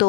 2